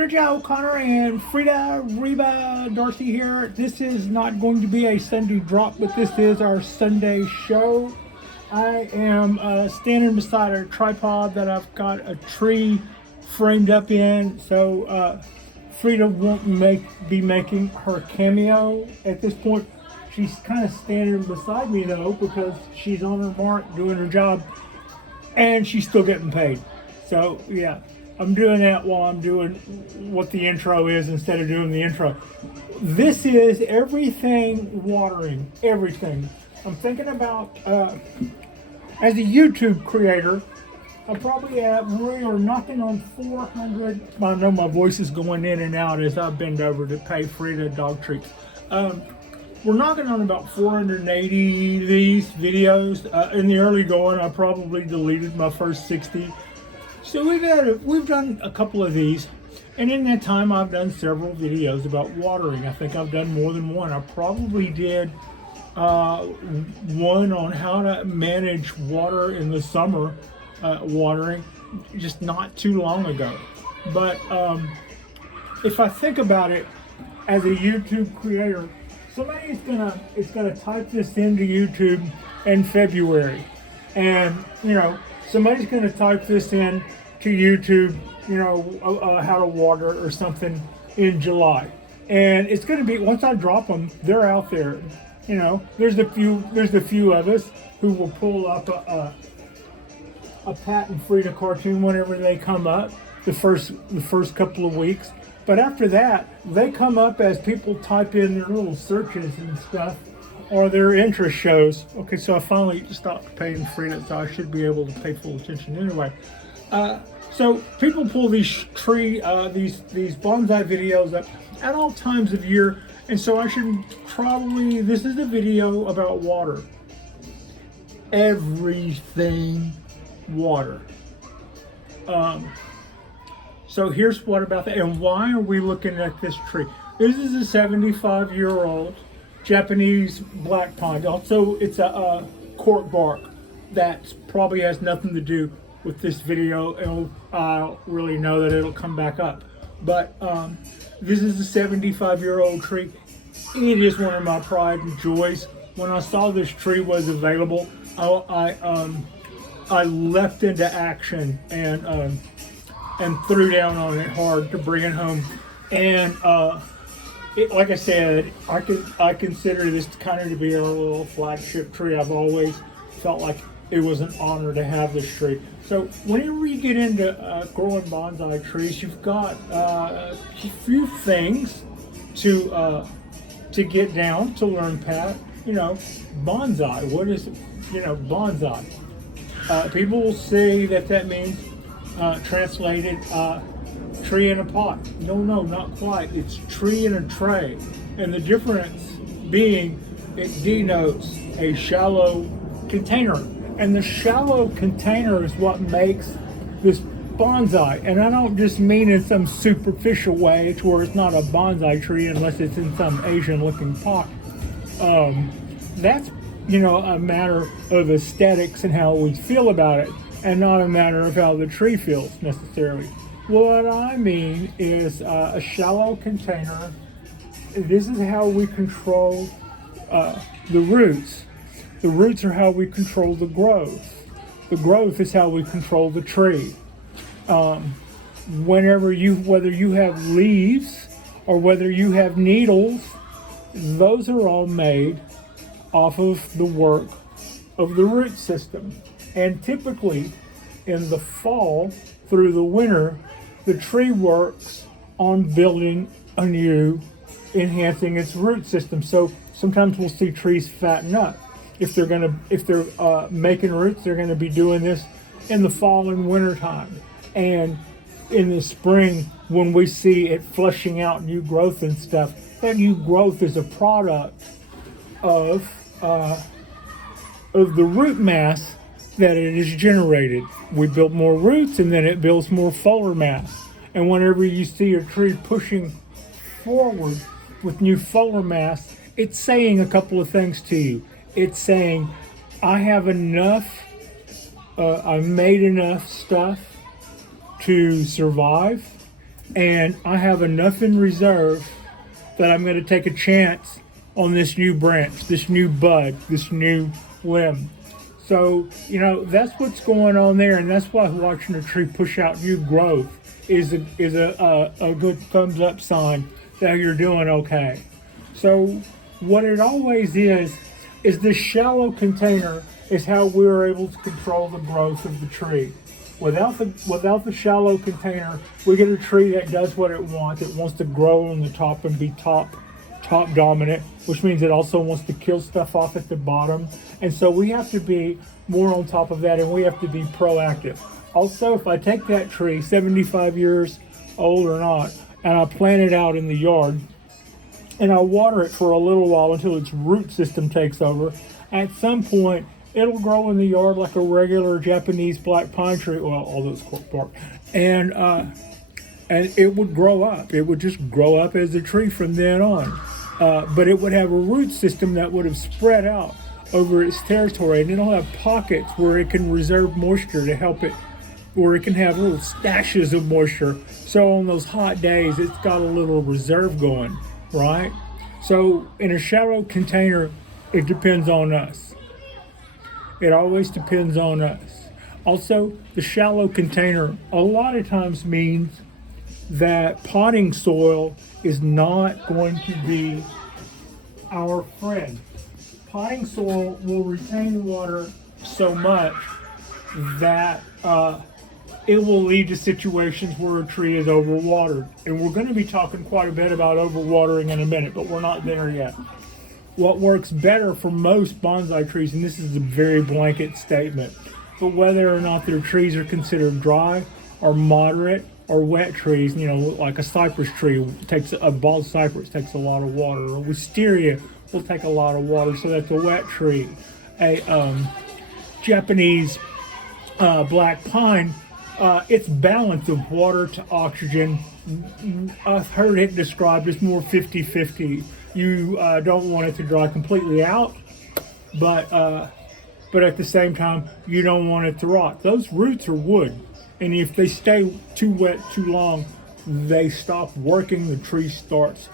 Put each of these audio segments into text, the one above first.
Patricia O'Connor and Frida Reba Darcy here. This is not going to be a Sunday drop, but this is our Sunday show. I am standing beside a tripod that I've got a tree framed up in, so Frida won't be making her cameo at this point. She's kind of standing beside me though, because she's on her mark doing her job, and she's still getting paid. So yeah, I'm doing that while I'm doing what the intro is instead of doing the intro. This is everything watering, everything. I'm thinking about, as a YouTube creator, I probably we are knocking on 400. I know my voice is going in and out as I bend over to pay Frida dog treats. We're knocking on about 480 these videos. In the early going, I probably deleted my first 60. So we've done a couple of these, and in that time I've done several videos about watering. I think I've done more than one. I probably did one on how to manage water in the summer, watering, just not too long ago. But if I think about it, as a YouTube creator, somebody is gonna type this into YouTube in February, and somebody's going to type this in to YouTube, how to water or something in July. And it's going to be, once I drop them, they're out there. There's a few of us who will pull up a Pat and Frida cartoon whenever they come up, the first couple of weeks. But after that, they come up as people type in their little searches and stuff, or their interest shows. Okay, so I finally stopped paying Frida, so I should be able to pay full attention anyway. So people pull these these bonsai videos up at all times of year, and so I should probably, this is a video about water. Everything water. So here's what about that, and why are we looking at this tree? This is a 75-year-old Japanese black pine. Also, it's a cork bark that probably has nothing to do with this video, and I don't really know that it'll come back up. But this is a 75-year-old tree. It is one of my pride and joys. When I saw this tree was available, I leapt into action and threw down on it hard to bring it home. And like I said, I consider this kind of to be our little flagship tree. I've always felt like it was an honor to have this tree. So whenever you get into growing bonsai trees, you've got a few things to get down, to learn, Pat. Bonsai. What is bonsai? People will say that means translated tree in a pot. No, not quite. It's tree in a tray. And the difference being, it denotes a shallow container. And the shallow container is what makes this bonsai. And I don't just mean in some superficial way to where it's not a bonsai tree unless it's in some Asian looking pot. That's, a matter of aesthetics and how we feel about it, and not a matter of how the tree feels necessarily. What I mean is a shallow container. This is how we control the roots. The roots are how we control the growth. The growth is how we control the tree. Whether you have leaves or whether you have needles, those are all made off of the work of the root system. And typically in the fall through the winter, the tree works on building anew, enhancing its root system. So sometimes we'll see trees fatten up. If they're making roots, they're gonna be doing this in the fall and winter time. And in the spring, when we see it flushing out new growth and stuff, that new growth is a product of the root mass that it is generated. We build more roots, and then it builds more foliar mass. And whenever you see a tree pushing forward with new foliar mass, it's saying a couple of things to you. It's saying, I have enough, I've made enough stuff to survive, and I have enough in reserve that I'm going to take a chance on this new branch, this new bud, this new limb. So, that's what's going on there, and that's why watching a tree push out new growth is a good thumbs up sign that you're doing okay. So what it always is this shallow container is how we're able to control the growth of the tree. Without the shallow container, we get a tree that does what it wants. It wants to grow on the top and be top dominant, which means it also wants to kill stuff off at the bottom. And so we have to be more on top of that, and we have to be proactive. Also, if I take that tree, 75 years old or not, and I plant it out in the yard, and I water it for a little while until its root system takes over, at some point, it'll grow in the yard like a regular Japanese black pine tree, well, all those cork bark, and it would grow up. It would just grow up as a tree from then on. But it would have a root system that would have spread out over its territory, and it'll have pockets where it can reserve moisture to help it, where it can have little stashes of moisture. So on those hot days, it's got a little reserve going, right? So in a shallow container, it depends on us. It always depends on us. Also, the shallow container a lot of times means that potting soil is not going to be our friend. Potting soil will retain water so much that it will lead to situations where a tree is overwatered. And we're going to be talking quite a bit about overwatering in a minute, but we're not there yet. What works better for most bonsai trees, and this is a very blanket statement, but whether or not their trees are considered dry or moderate or wet trees, like a cypress tree a bald cypress takes a lot of water, or wisteria will take a lot of water, so that's a wet tree. A Japanese black pine, its balance of water to oxygen, I've heard it described as more 50-50. You don't want it to dry completely out, but at the same time, you don't want it to rot. Those roots are wood, and if they stay too wet too long, they stop working. The tree starts,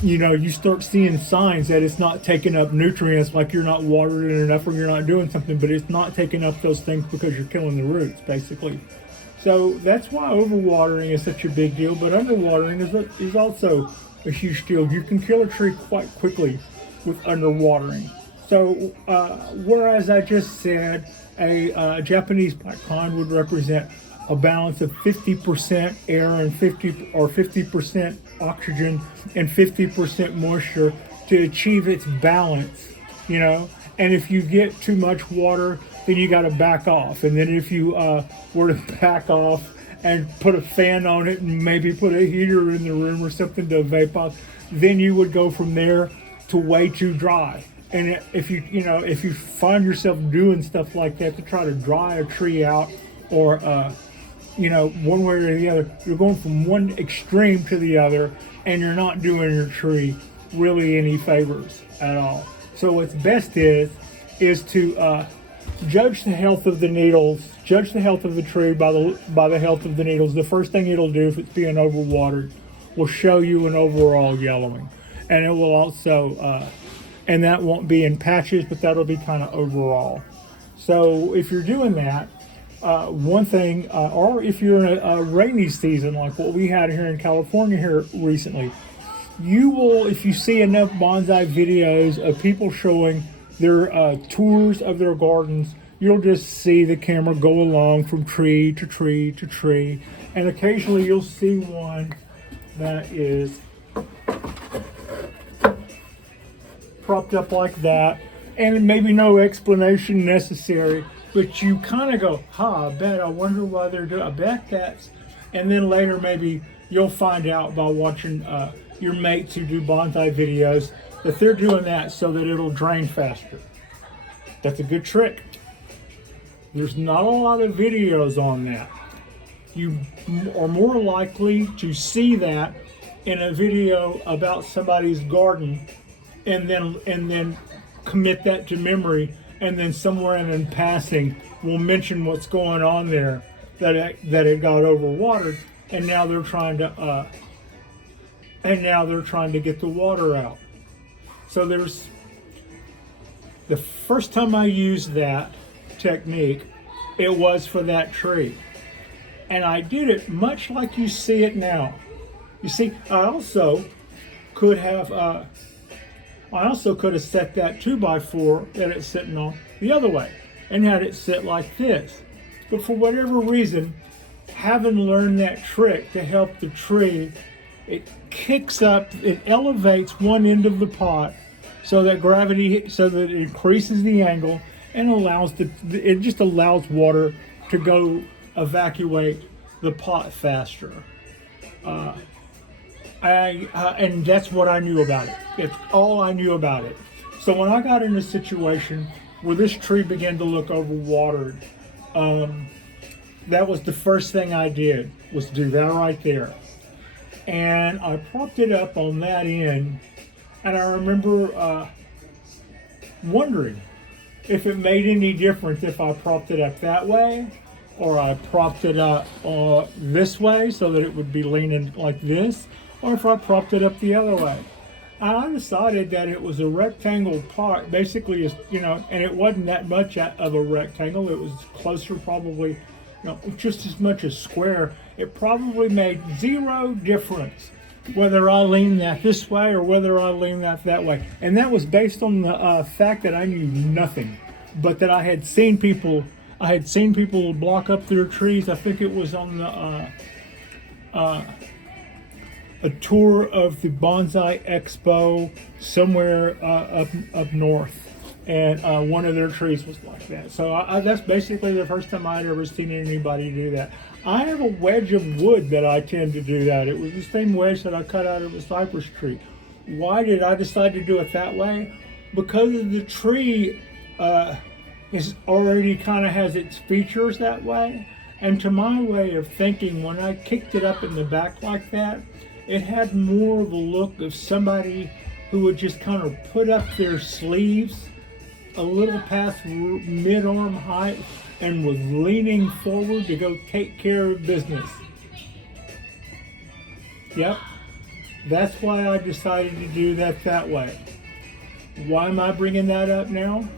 you start seeing signs that it's not taking up nutrients, like you're not watering it enough or you're not doing something, but it's not taking up those things because you're killing the roots, basically. So that's why overwatering is such a big deal, but underwatering is also a huge deal. You can kill a tree quite quickly with underwatering. So whereas I just said a Japanese black pine would represent a balance of 50% air and 50% oxygen and 50% moisture to achieve its balance, and if you get too much water, then you got to back off. And then if you were to back off and put a fan on it and maybe put a heater in the room or something to vape off, then you would go from there to way too dry. And if you find yourself doing stuff like that to try to dry a tree out, or one way or the other, you're going from one extreme to the other, and you're not doing your tree really any favors at all. So what's best is to judge the health of the needles, judge the health of the tree by the health of the needles. The first thing it'll do, if it's being overwatered, will show you an overall yellowing, and it will also and that won't be in patches, but that'll be kind of overall. So if you're doing that, one thing, or if you're in a rainy season like what we had here in California here recently, you will, if you see enough bonsai videos of people showing their tours of their gardens, you'll just see the camera go along from tree to tree to tree, and occasionally you'll see one that is propped up like that, and maybe no explanation necessary, but you kind of go, I wonder why they're doing, I bet that's, and then later maybe you'll find out by watching your mates who do bonsai videos that they're doing that so that it'll drain faster. That's a good trick. There's not a lot of videos on that. You are more likely to see that in a video about somebody's garden, and then commit that to memory, and then somewhere in passing we'll mention what's going on there, that it got overwatered, and now they're trying to get the water out. So there's the first time I used that technique, it was for that tree, and I did it much like you see it now. You see, I also could have set that 2x4 that it's sitting on the other way and had it sit like this. But for whatever reason, having learned that trick to help the tree, it kicks up, it elevates one end of the pot so that it increases the angle and it just allows water to go evacuate the pot faster. And that's what I knew about it. It's all I knew about it. So when I got in a situation where this tree began to look overwatered, that was the first thing I did, was do that right there. And I propped it up on that end, and I remember wondering if it made any difference if I propped it up that way or I propped it up this way so that it would be leaning like this, or if I propped it up the other way. I decided that it was a rectangle pot, basically, and it wasn't that much of a rectangle. It was closer, probably, just as much as square. It probably made zero difference whether I leaned that this way or whether I leaned that way. And that was based on the fact that I knew nothing, but that I had seen people block up their trees. I think it was on a tour of the Bonsai Expo somewhere up north, and one of their trees was like that. So that's basically the first time I'd ever seen anybody do that. I have a wedge of wood that I tend to do that. It was the same wedge that I cut out of a cypress tree. Why did I decide to do it that way? Because the tree is already kind of has its features that way. And to my way of thinking, when I kicked it up in the back like that, it had more of a look of somebody who would just kind of put up their sleeves a little past mid-arm height and was leaning forward to go take care of business. Yep, that's why I decided to do that way. Why am I bringing that up now?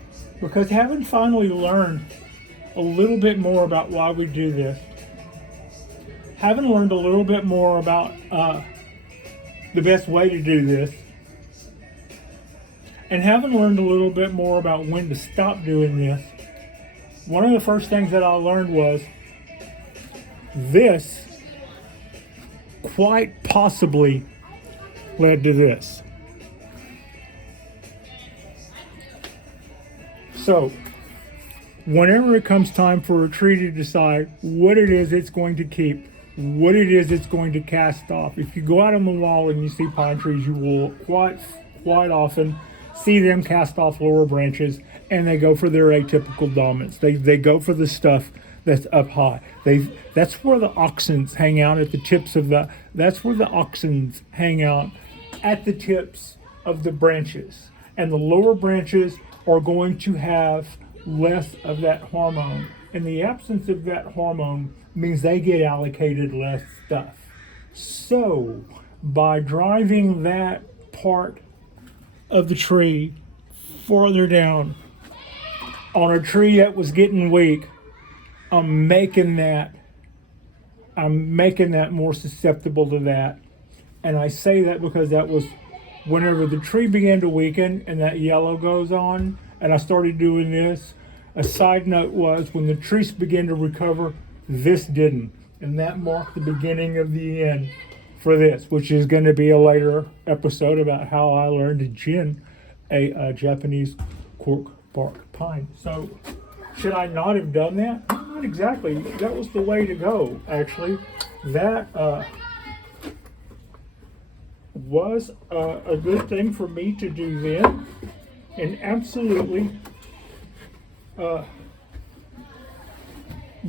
Because having finally learned a little bit more about why we do this, having learned a little bit more about the best way to do this, and having learned a little bit more about when to stop doing this, one of the first things that I learned was this quite possibly led to this. So, whenever it comes time for a tree to decide what it is it's going to keep, what it is it's going to cast off, if you go out on the wall and you see pine trees, you will quite often see them cast off lower branches, and they go for their atypical dominance. They go for the stuff that's up high. That's where the auxins hang out at the tips of the. That's where the auxins hang out at the tips of the branches, and the lower branches are going to have less of that hormone. And the absence of that hormone means they get allocated less stuff. So, by driving that part of the tree farther down on a tree that was getting weak, I'm making that more susceptible to that. And I say that because that was whenever the tree began to weaken and that yellow goes on, and I started doing this. A side note was when the trees began to recover, this didn't. And that marked the beginning of the end for this, which is going to be a later episode about how I learned to gin a Japanese cork bark pine. So, should I not have done that? Not exactly. That was the way to go, actually. That was a good thing for me to do then, and absolutely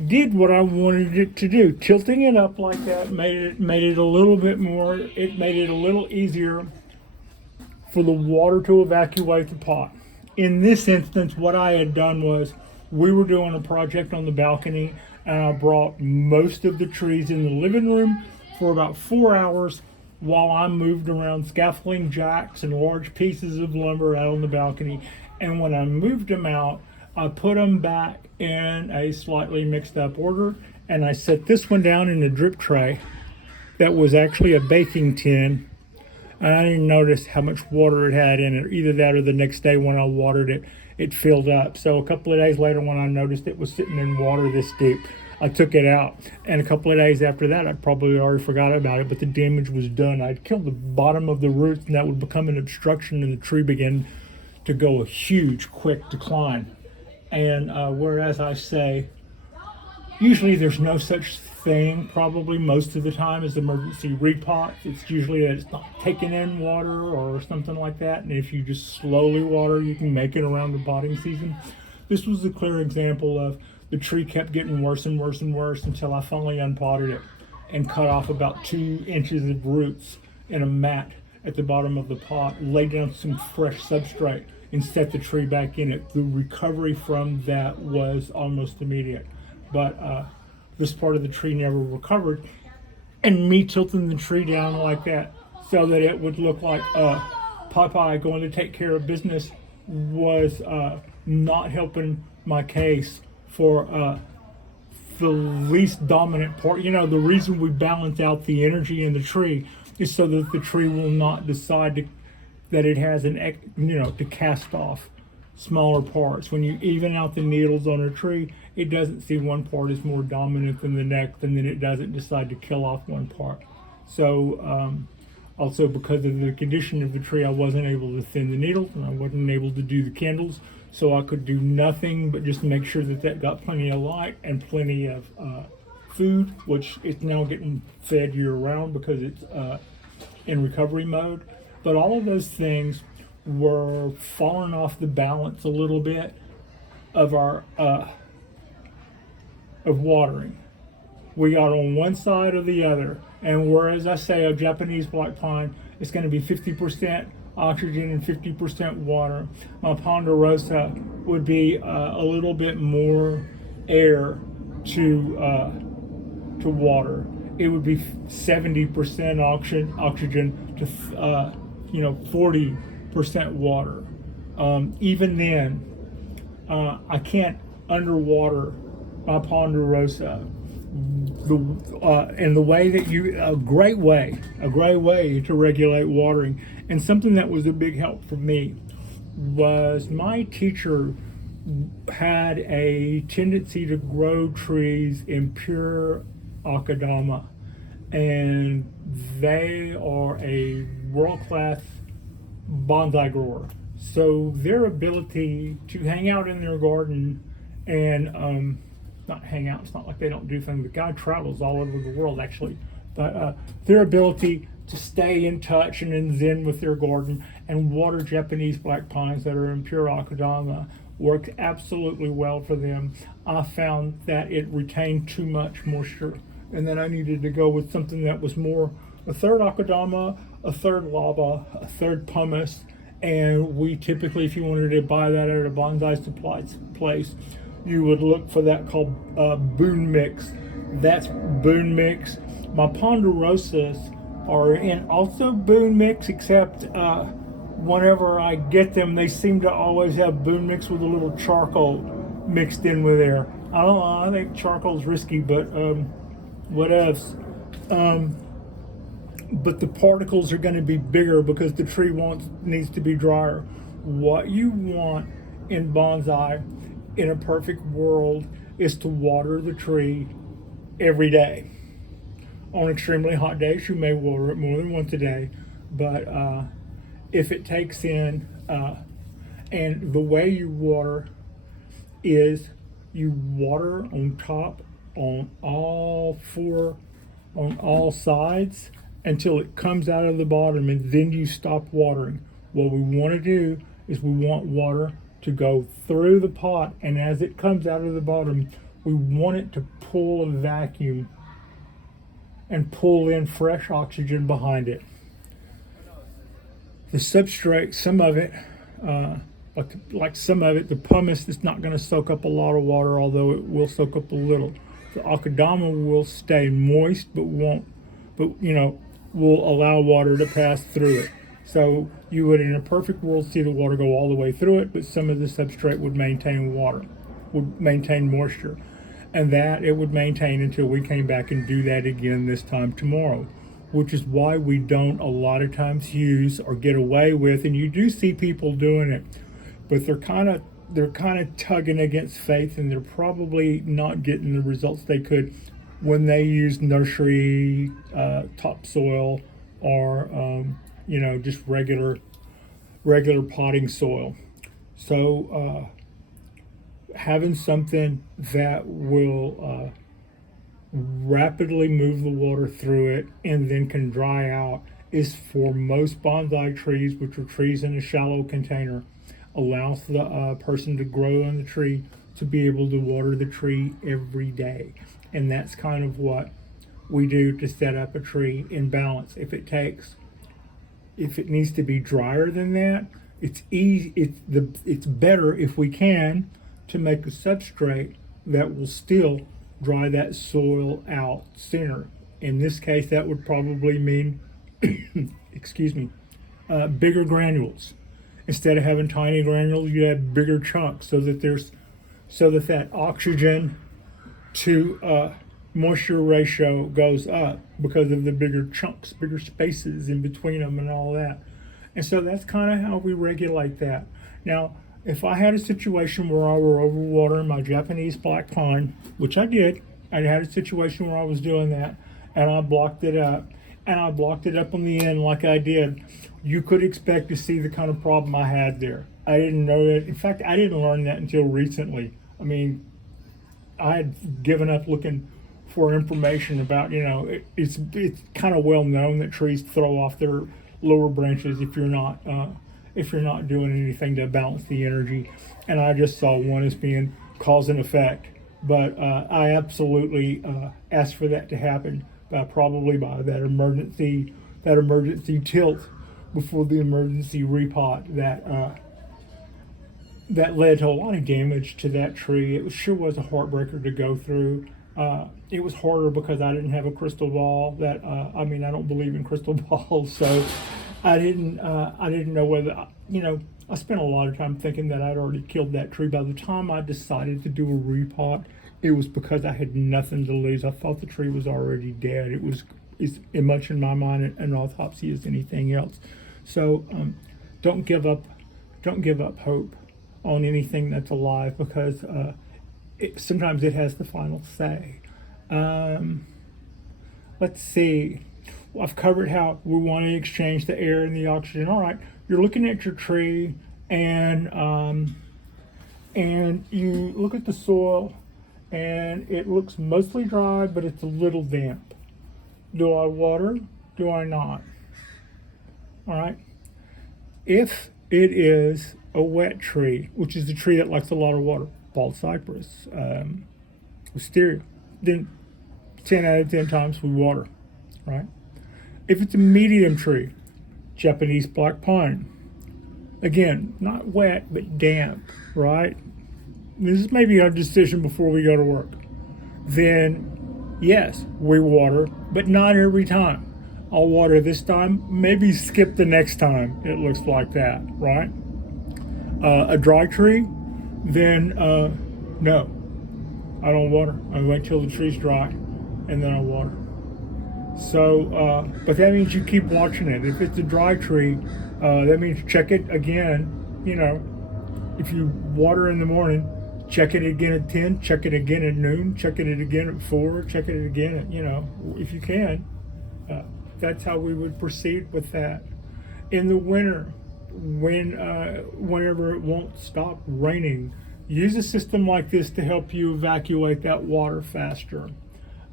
did what I wanted it to do. Tilting it up like that made it a little bit more. It made it a little easier for the water to evacuate the pot. In this instance, what I had done was we were doing a project on the balcony, and I brought most of the trees in the living room for about 4 hours while I moved around scaffolding jacks and large pieces of lumber out on the balcony. And when I moved them out, I put them back in a slightly mixed up order, and I set this one down in a drip tray that was actually a baking tin, and I didn't notice how much water it had in it. Either that or the next day when I watered it, it filled up. So a couple of days later when I noticed it was sitting in water this deep, I took it out. And a couple of days after that, I probably already forgot about it, but the damage was done. I'd killed the bottom of the roots, and that would become an obstruction, and the tree began to go a huge, quick decline. And whereas I say, usually there's no such thing, probably most of the time, as emergency repots. It's usually that it's not taking in water or something like that. And if you just slowly water, you can make it around the potting season. This was a clear example of the tree kept getting worse and worse and worse until I finally unpotted it and cut off about 2 inches of roots in a mat at the bottom of the pot, laid down some fresh substrate, and set the tree back in it. The recovery from that was almost immediate. But this part of the tree never recovered, and me tilting the tree down like that so that it would look like Popeye going to take care of business was not helping my case for the least dominant part. You know, the reason we balance out the energy in the tree is so that the tree will not decide that it has to cast off smaller parts. When you even out the needles on a tree, it doesn't see one part is more dominant than the next, and then it doesn't decide to kill off one part. So also because of the condition of the tree, I wasn't able to thin the needles, and I wasn't able to do the candles, so I could do nothing but just make sure that got plenty of light and plenty of food, which is now getting fed year round because it's in recovery mode. But all of those things were falling off the balance a little bit of our of watering. We got on one side or the other, and whereas I say a Japanese black pine is going to be 50% oxygen and 50% water, my ponderosa would be a little bit more air to water. It would be 70% oxygen to 40% water. Even then, I can't underwater my ponderosa. And the way that a great way to regulate watering, and something that was a big help for me, was my teacher had a tendency to grow trees in pure akadama, and they are a world-class bonsai grower. So their ability to hang out in their garden and not hang out, it's not like they don't do things. The guy travels all over the world actually, but their ability to stay in touch and in zen with their garden and water Japanese black pines that are in pure akadama worked absolutely well for them. I found that it retained too much moisture, and then I needed to go with something that was more a third akadama, a third lava, a third pumice. And we typically, if you wanted to buy that at a bonsai supply place, you would look for that called Boon Mix. That's Boon Mix. My ponderosas are in also Boon Mix, except whenever I get them, they seem to always have Boon Mix with a little charcoal mixed in with there. I don't know, I think charcoal's risky, but what else? But the particles are going to be bigger because the tree needs to be drier. What you want in bonsai in a perfect world is to water the tree every day. On extremely hot days, you may water it more than once a day, but if it takes in, and the way you water is you water on top, on all sides, until it comes out of the bottom, and then you stop watering. What we want to do is we want water to go through the pot, and as it comes out of the bottom, we want it to pull a vacuum and pull in fresh oxygen behind it. The substrate, some of it, like some of it, the pumice is not going to soak up a lot of water, although it will soak up a little. The akadama will stay moist but won't but will allow water to pass through it. So you would, in a perfect world, see the water go all the way through it, but some of the substrate would maintain moisture, and that it would maintain until we came back and do that again this time tomorrow, which is why we don't a lot of times use or get away with, and you do see people doing it, but they're kind of tugging against faith, and they're probably not getting the results they could when they use nursery topsoil or just regular potting soil. So having something that will rapidly move the water through it and then can dry out is, for most bonsai trees, which are trees in a shallow container, allows the person to grow on the tree to be able to water the tree every day. And that's kind of what we do to set up a tree in balance. If it needs to be drier than that, it's easy. It's better if we can to make a substrate that will still dry that soil out sooner. In this case, that would probably mean, bigger granules. Instead of having tiny granules, you have bigger chunks, so that that oxygen to moisture ratio goes up because of the bigger chunks, bigger spaces in between them and all that. And so that's kind of how we regulate that. Now, if I had a situation where I were overwatering my Japanese black pine, which I did, I had a situation where I was doing that, and I blocked it up, on the end like I did, you could expect to see the kind of problem I had there. I didn't know that. In fact, I didn't learn that until recently. I mean, I had given up looking for information about, it's kind of well known that trees throw off their lower branches if you're not doing anything to balance the energy. And I just saw one as being cause and effect. But I absolutely asked for that to happen, probably by that emergency tilt before the emergency repot that led to a lot of damage to that tree. It sure was a heartbreaker to go through. It was harder because I didn't have a crystal ball. I don't believe in crystal balls, so I didn't know whether, I spent a lot of time thinking that I'd already killed that tree. By the time I decided to do a repot, it was because I had nothing to lose. I thought the tree was already dead. It's as much in my mind an autopsy as anything else. So don't give up hope on anything that's alive, because sometimes it has the final say. Let's see. I've covered how we want to exchange the air and the oxygen. All right, you're looking at your tree, and you look at the soil, and it looks mostly dry, but it's a little damp. Do I water? Do I not? All right. If it is a wet tree, which is a tree that likes a lot of water, bald cypress, wisteria, then 10 out of 10 times we water, right? If it's a medium tree, Japanese black pine, again, not wet, but damp, right? This is maybe our decision before we go to work. Then, yes, we water, but not every time. I'll water this time, maybe skip the next time it looks like that, right? A dry tree, then no, I don't water. I wait till the tree's dry, and then I water. So, but that means you keep watching it. If it's a dry tree, that means check it again. If you water in the morning, check it again at 10, check it again at noon, check it again at 4, check it again at, if you can. That's how we would proceed with that. In the winter, whenever it won't stop raining, use a system like this to help you evacuate that water faster.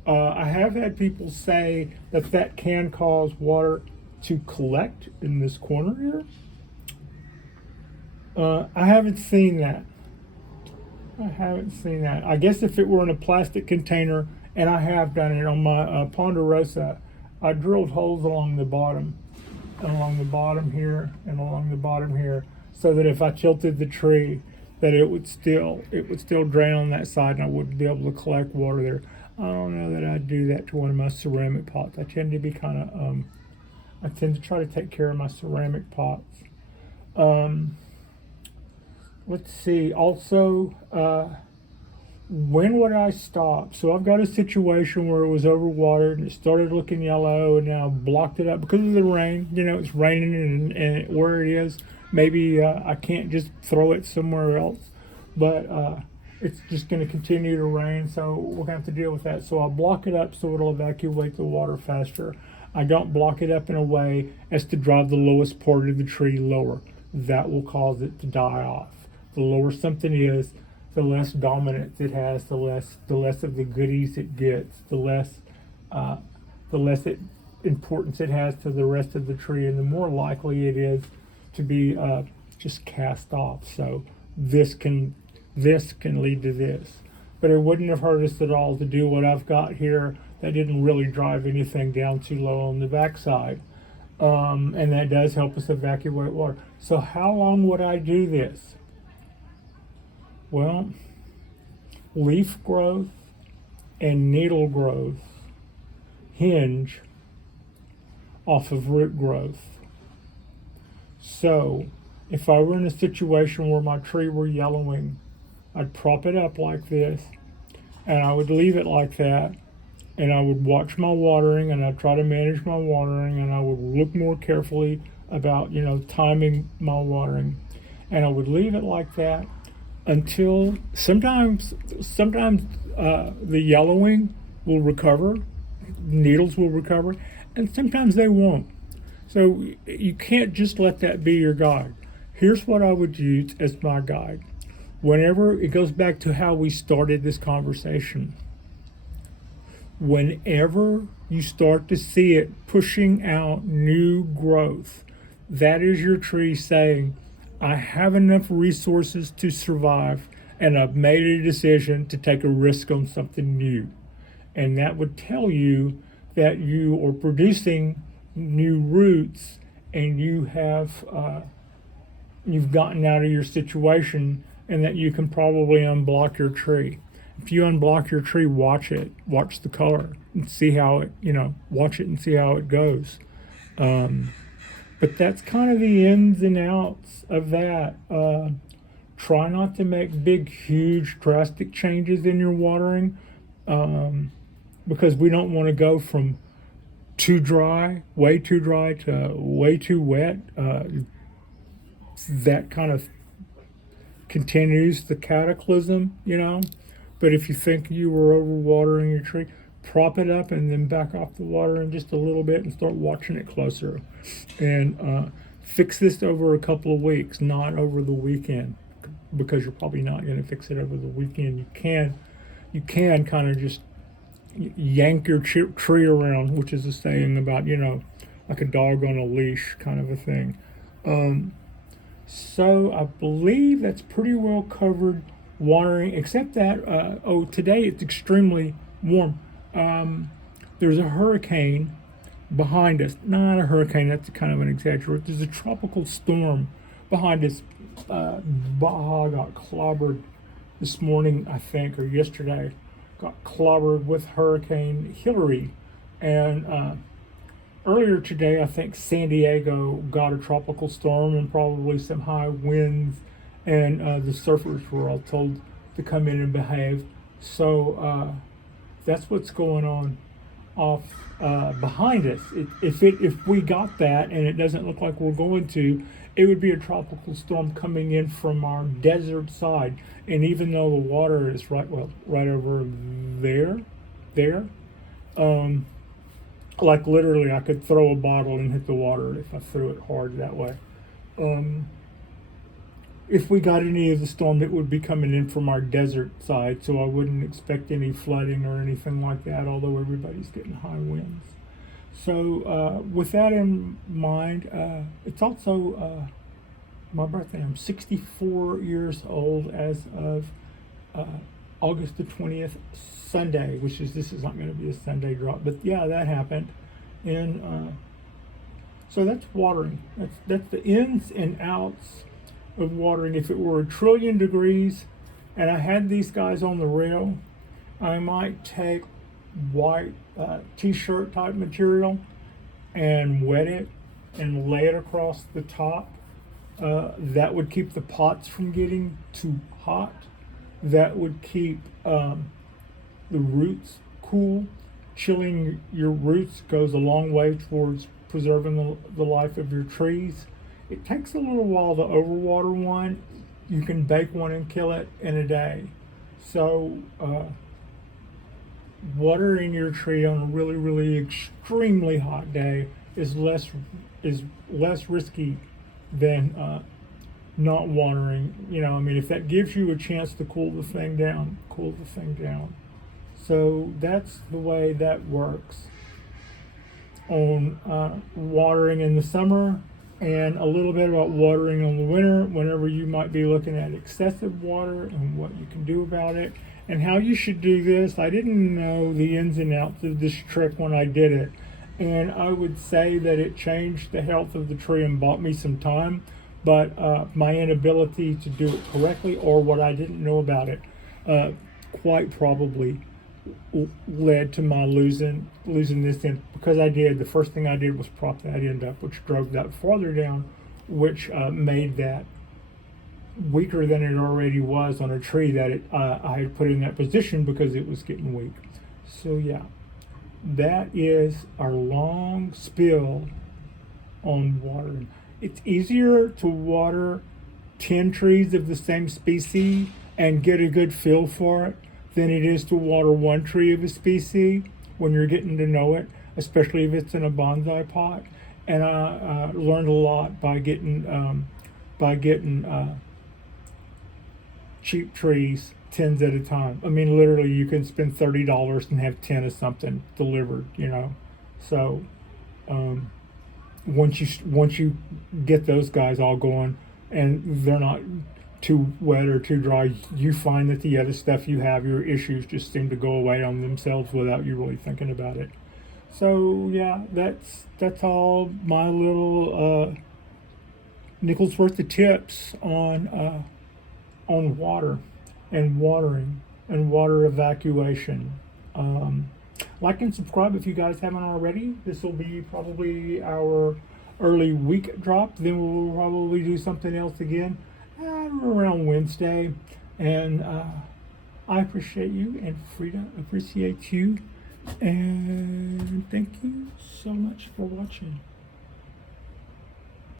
I have had people say that can cause water to collect in this corner here. I haven't seen that. I guess if it were in a plastic container, and I have done it on my Ponderosa, I drilled holes along the bottom here, and along the bottom here, so that if I tilted the tree, that it would still drain on that side, and I wouldn't be able to collect water there. I don't know that I'd do that to one of my ceramic pots. I tend to be kind of, I tend to try to take care of my ceramic pots. Um, let's see. Also, when would I stop? So I've got a situation where it was overwatered and it started looking yellow and now blocked it up because of the rain. You know, it's raining and where it is, maybe I can't just throw it somewhere else. But it's just going to continue to rain, so we're going to have to deal with that. So I'll block it up so it'll evacuate the water faster. I don't block it up in a way as to drive the lowest part of the tree lower. That will cause it to die off. The lower something is, the less dominance it has, the less of the goodies it gets, the less importance it has to the rest of the tree, and the more likely it is to be just cast off. So this can lead to this, but it wouldn't have hurt us at all to do what I've got here. That didn't really drive anything down too low on the backside, and that does help us evacuate water. So how long would I do this? Well, leaf growth and needle growth hinge off of root growth. So if I were in a situation where my tree were yellowing, I'd prop it up like this and I would leave it like that, and I would watch my watering and I'd try to manage my watering, and I would look more carefully about, timing my watering, and I would leave it like that until sometimes the yellowing will recover, needles will recover, and sometimes they won't. So you can't just let that be your guide. Here's what I would use as my guide. Whenever it goes back to how we started this conversation, whenever you start to see it pushing out new growth, that is your tree saying, I have enough resources to survive, and I've made a decision to take a risk on something new. And that would tell you that you are producing new roots, and you have you've gotten out of your situation, and that you can probably unblock your tree. If you unblock your tree, watch the color, and see how it, watch it and see how it goes. But that's kind of the ins and outs of that. Try not to make big, huge, drastic changes in your watering, because we don't want to go from way too dry to way too wet. That kind of continues the cataclysm, But if you think you were overwatering your tree, prop it up and then back off the water in just a little bit and start watching it closer. And fix this over a couple of weeks, not over the weekend, because you're probably not going to fix it over the weekend. You can kind of just yank your tree around, which is a saying about, like a dog on a leash kind of a thing. So I believe that's pretty well covered watering, except that, today it's extremely warm. There's a hurricane behind us. Not a hurricane, that's kind of an exaggeration. There's a tropical storm behind us. Baja got clobbered this morning, I think, or yesterday. Got clobbered with Hurricane Hillary. And earlier today, I think San Diego got a tropical storm and probably some high winds. And the surfers were all told to come in and behave. So that's what's going on off behind us. If we got that, and it doesn't look like we're going to, it would be a tropical storm coming in from our desert side. And even though the water is right over there, like literally, I could throw a bottle and hit the water if I threw it hard that way. If we got any of the storm, it would be coming in from our desert side, so I wouldn't expect any flooding or anything like that, although everybody's getting high winds. So with that in mind, it's also my birthday. I'm 64 years old as of August the 20th, Sunday, this is not going to be a Sunday drop, but yeah, that happened. And so that's watering. That's the ins and outs of watering. If it were 1 trillion degrees and I had these guys on the rail, I might take white t-shirt type material and wet it and lay it across the top. That would keep the pots from getting too hot. That would keep the roots cool. Chilling your roots goes a long way towards preserving the life of your trees. It takes a little while to overwater one. You can bake one and kill it in a day. So watering your tree on a really, really extremely hot day is less risky than not watering. You know, I mean, if that gives you a chance to cool the thing down, cool the thing down. So that's the way that works on watering in the summer, and a little bit about watering in the winter whenever you might be looking at excessive water and what you can do about it and how you should do this. I didn't know the ins and outs of this trick when I did it, and I would say that it changed the health of the tree and bought me some time, but my inability to do it correctly, or what I didn't know about it, quite probably led to my losing this end, because the first thing I did was prop that end up, which drove that farther down, which made that weaker than it already was on a tree that I had put in that position because it was getting weak. So yeah, that is our long spill on watering. It's easier to water 10 trees of the same species and get a good feel for it than it is to water one tree of a species when you're getting to know it, especially if it's in a bonsai pot. And I learned a lot by getting cheap trees, 10s at a time. I mean, literally, you can spend $30 and have 10 of something delivered, you know. So once you get those guys all going and they're not too wet or too dry, you find that the other stuff you have, your issues just seem to go away on themselves without you really thinking about it. So yeah, that's all my little nickels worth of tips on water and watering and water evacuation. Like and subscribe if you guys haven't already. This will be probably our early week drop. Then we'll probably do something else again around Wednesday. And I appreciate you, and Frida appreciates you. And thank you so much for watching.